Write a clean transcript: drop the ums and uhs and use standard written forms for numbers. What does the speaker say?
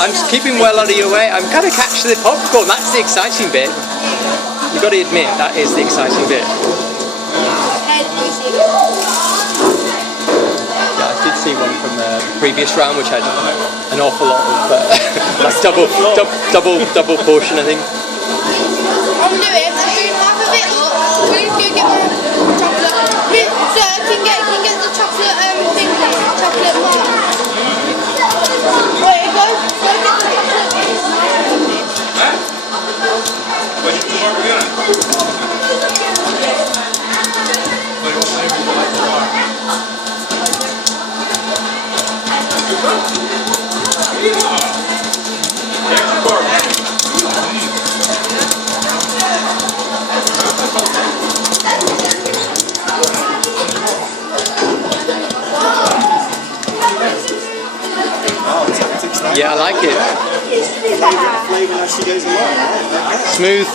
I'm keeping well out of your way. I'm kind of catching the popcorn. That's the exciting bit. You've got to admit, that is the exciting bit. Yeah, I did see one from the previous round, which had an awful lot of like double portion, I think. I'm doing half of it up. Please go get more chocolate. Sir, can get the chocolate thing, please. Chocolate bar. Wait, go get the Yeah, I like it. Smooth.